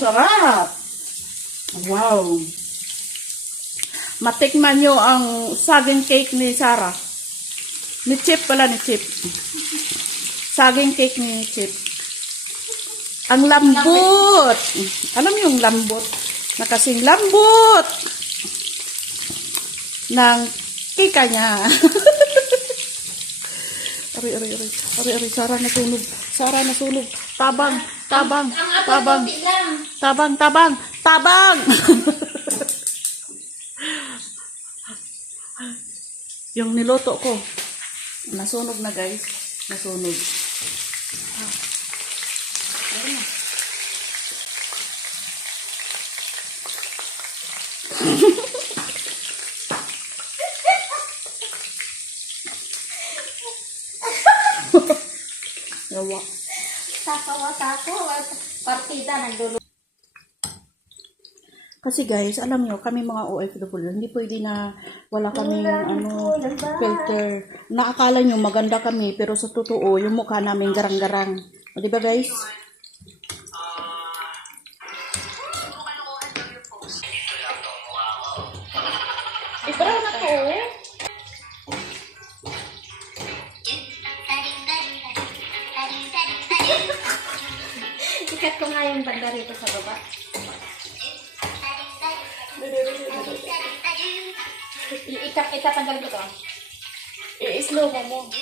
Sarap. Wow. Matikman nyo ang saging cake ni Sarah. Ni Chip pala, ni Chip. Saging cake ni Chip. Ang lambot. Alam mo yung lambot? Na kasing lambot ng kika niya. Ari, Sarah nasunog. Sarah nasunog. Tabang. Yung niloto ko, nasunog na guys. Nasunog. Ayun na. Yawa. Tatawa. Partida nagdulo. Kasi guys, alam nyo, kami mga OFW, hindi pwede na wala kaming filter. Naakala nyo maganda kami, pero sa totoo, yung mukha namin garang-garang. O, diba guys? Ibra na to. Ikat ko nga yung banda rito sa baba. Itatanggal ko to. I-slow mo.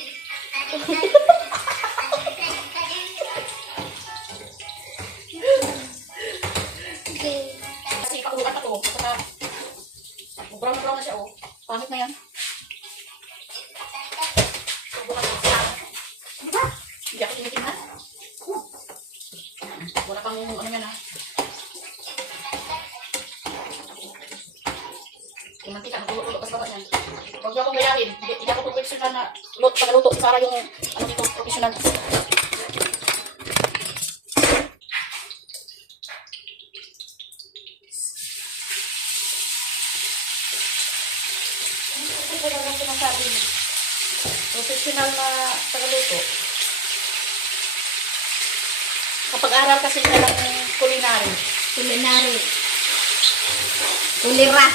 Kasi pakulukan na to. Brown na siya, oh. Pangit na yan. Hindi ako tinitingnan. Wala kang ano yan, ha. Yung mantika, nagulog-ulog pa sa baba niyan. Huwag niyo akong gayahin. Hindi ako professional na pagluto. Si Sarah yung ano dito, professional. Ito lang ang sinasabi mo. Professional na pagluto. Kapag-aral kasi siya ng culinary. Kulira.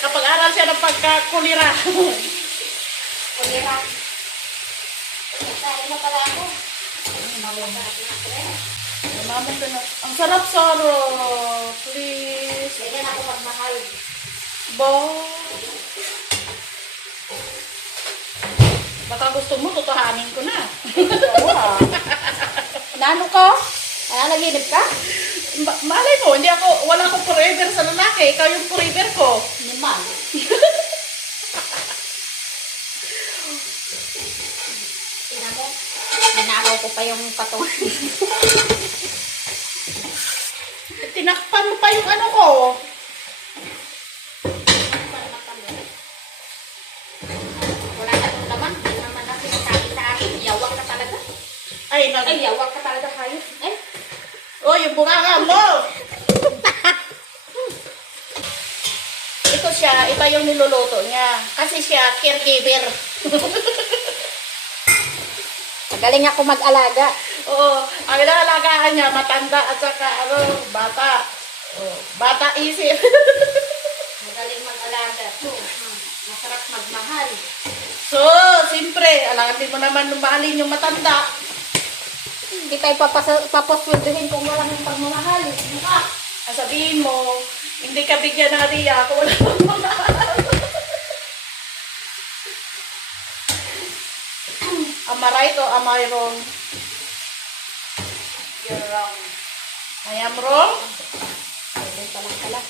Kapag-aral siya ng pagkakulira. Kulira. Kaya na pala ako. Mamamon ka na. Ang sarap, Sarah. Please. Ganyan ako pagmahal. Ba? Baka gusto mo, tutuhanin ko na. Nano ko? Naginip ka? Malay mo, wala akong forever sa lalaki. Ikaw yung forever ko. Naman. Tingnan mo. Dinakaw ko pa yung patungan. Tinakpan mo pa yung ano ko. Wala na itong laman. Hindi naman na sinasabi sa akin. Yawak ka talaga. Ay, Yawak ka talaga hayop. oh, yung bunganga mo. Ito siya, iba yung niluluto niya. Kasi siya, caregiver. Magaling ako mag-alaga. Oo, ang inaalagaan niya, matanda at saka bata. Oh, bata isip. Magaling mag-alaga. Masarap magmahal. So, siyempre, alangin mo naman lumahalin yung matanda. Hindi tayo papasweldohin kung walang pagmamahal. Sabihin mo, hindi ka bigyan ng hadiah kung wala pang mamahal. Am I right or am I wrong? You're wrong. I am wrong? Pwede palang pala.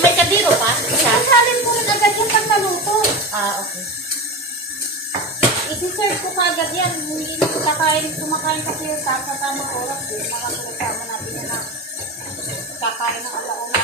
May kadiro pa? Isa? Isalin mo rin agad yung pagkaluto. Ah, okay. isi-serve ko kagad yan. Hindi kumakain kasi yung sa tamang oras. Makakasama natin yan na kakain ng alauna.